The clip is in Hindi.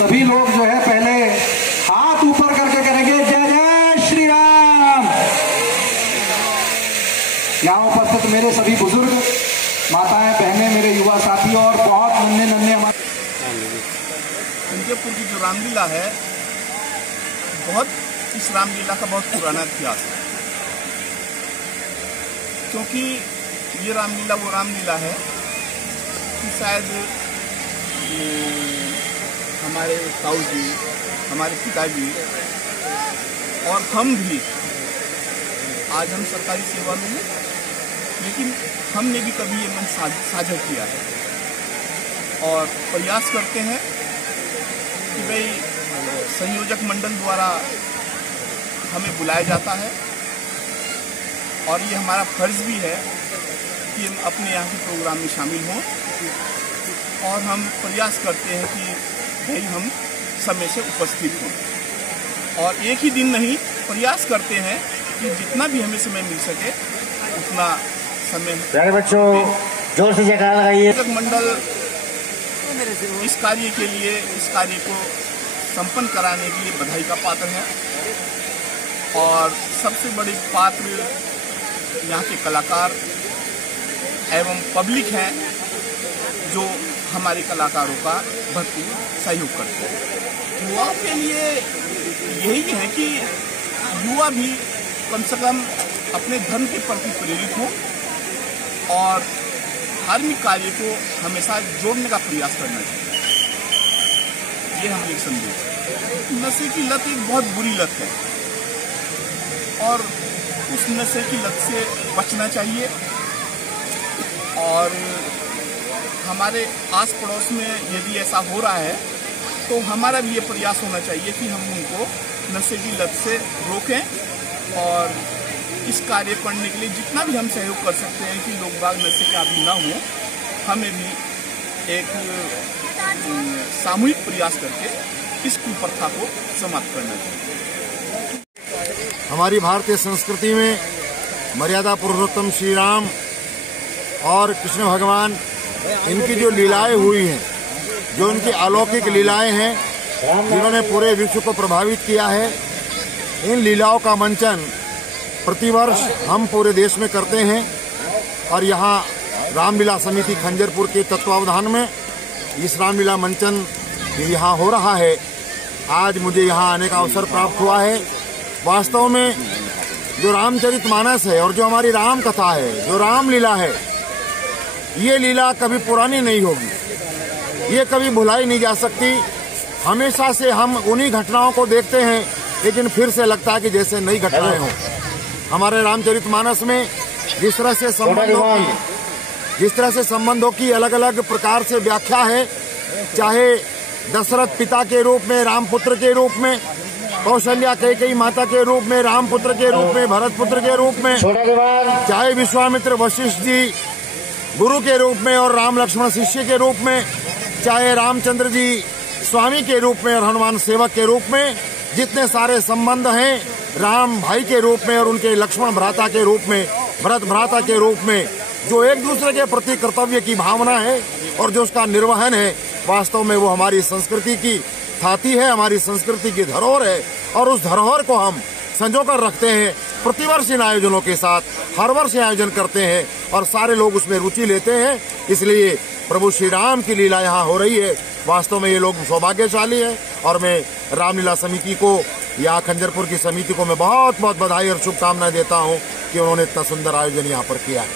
सभी लोग जो है पहले हाथ ऊपर करके करेंगे जय जय श्री राम। यहाँ उपस्थित मेरे सभी बुजुर्ग, माताएं, बहनें, मेरे युवा साथी और बहुत नन्हे नन्हे हमारे खंजरपुर की जो रामलीला है, इस रामलीला का बहुत पुराना इतिहास है, क्योंकि ये रामलीला वो रामलीला है कि शायद हमारे ताऊ जी, हमारे पिताजी और हम भी आज हम सरकारी सेवा में हैं, लेकिन हमने भी कभी ये मन साझा किया है और प्रयास करते हैं कि भाई संयोजक मंडल द्वारा हमें बुलाया जाता है और ये हमारा फर्ज भी है कि हम अपने यहाँ के प्रोग्राम में शामिल हों और हम प्रयास करते हैं कि भाई हम समय से उपस्थित हों। और एक ही दिन नहीं, प्रयास करते हैं कि जितना भी हमें समय मिल सके उतना समय। बच्चों जोर से जयकारा लगाइए। संयोजक मंडल इस कार्य के लिए, इस कार्य को संपन्न कराने के लिए बधाई का पात्र है और सबसे बड़े पात्र यहाँ के कलाकार एवं पब्लिक हैं जो हमारे कलाकारों का भरपूर सहयोग करते हैं। युवाओं के लिए यही है कि युवा भी कम से कम अपने धर्म के प्रति प्रेरित हों और धार्मिक कार्य को हमेशा जोड़ने का प्रयास करना चाहिए। ये हम एक संदेश है। नशे की लत एक बहुत बुरी लत है और उस नशे की लत से बचना चाहिए और हमारे आस पड़ोस में यदि ऐसा हो रहा है तो हमारा भी ये प्रयास होना चाहिए कि हम उनको नशे की लत से रोकें और इस कार्य करने के लिए जितना भी हम सहयोग कर सकते हैं कि लोग बाग नशे के आदी ना हो, हमें भी एक सामूहिक प्रयास करके इस कुप्रथा को समाप्त करना चाहिए। हमारी भारतीय संस्कृति में मर्यादा पुरुषोत्तम श्री राम और कृष्ण भगवान, इनकी जो लीलाएं हुई हैं, जो इनकी अलौकिक लीलाएं हैं, जिन्होंने पूरे विश्व को प्रभावित किया है, इन लीलाओं का मंचन प्रतिवर्ष हम पूरे देश में करते हैं और यहाँ रामलीला समिति खंजरपुर के तत्वावधान में इस रामलीला मंचन यहाँ हो रहा है। आज मुझे यहाँ आने का अवसर प्राप्त हुआ है। वास्तव में जो रामचरितमानस है और जो हमारी राम कथा है, जो रामलीला है, ये लीला कभी पुरानी नहीं होगी, ये कभी भुलाई नहीं जा सकती। हमेशा से हम उन्हीं घटनाओं को देखते हैं, लेकिन फिर से लगता है कि जैसे नई घटनाएं हों। हमारे रामचरितमानस में जिस तरह से संबंधों की अलग अलग प्रकार से व्याख्या है, चाहे दशरथ पिता के रूप में, रामपुत्र के रूप में, कौशल्या कैकेयी माता के रूप में, रामपुत्र के रूप में, भरत पुत्र के रूप में, चाहे विश्वामित्र वशिष्ठ जी गुरु के रूप में और राम लक्ष्मण शिष्य के रूप में, चाहे रामचंद्र जी स्वामी के रूप में और हनुमान सेवक के रूप में, जितने सारे संबंध हैं राम भाई के रूप में और उनके लक्ष्मण भ्राता के रूप में, भरत भ्राता के रूप में, जो एक दूसरे के प्रति कर्तव्य की भावना है और जो उसका निर्वहन है, वास्तव में वो हमारी संस्कृति की थाती है, हमारी संस्कृति की धरोहर है और उस धरोहर को हम संजोकर रखते हैं। प्रतिवर्ष इन आयोजनों के साथ हर वर्ष आयोजन करते हैं और सारे लोग उसमें रुचि लेते हैं। इसलिए प्रभु श्री राम की लीला यहाँ हो रही है। वास्तव में ये लोग सौभाग्यशाली है और मैं रामलीला समिति को, यहाँ खंजरपुर की समिति को मैं बहुत बहुत बधाई और शुभकामनाएं देता हूँ कि उन्होंने इतना सुंदर आयोजन यहाँ पर किया है।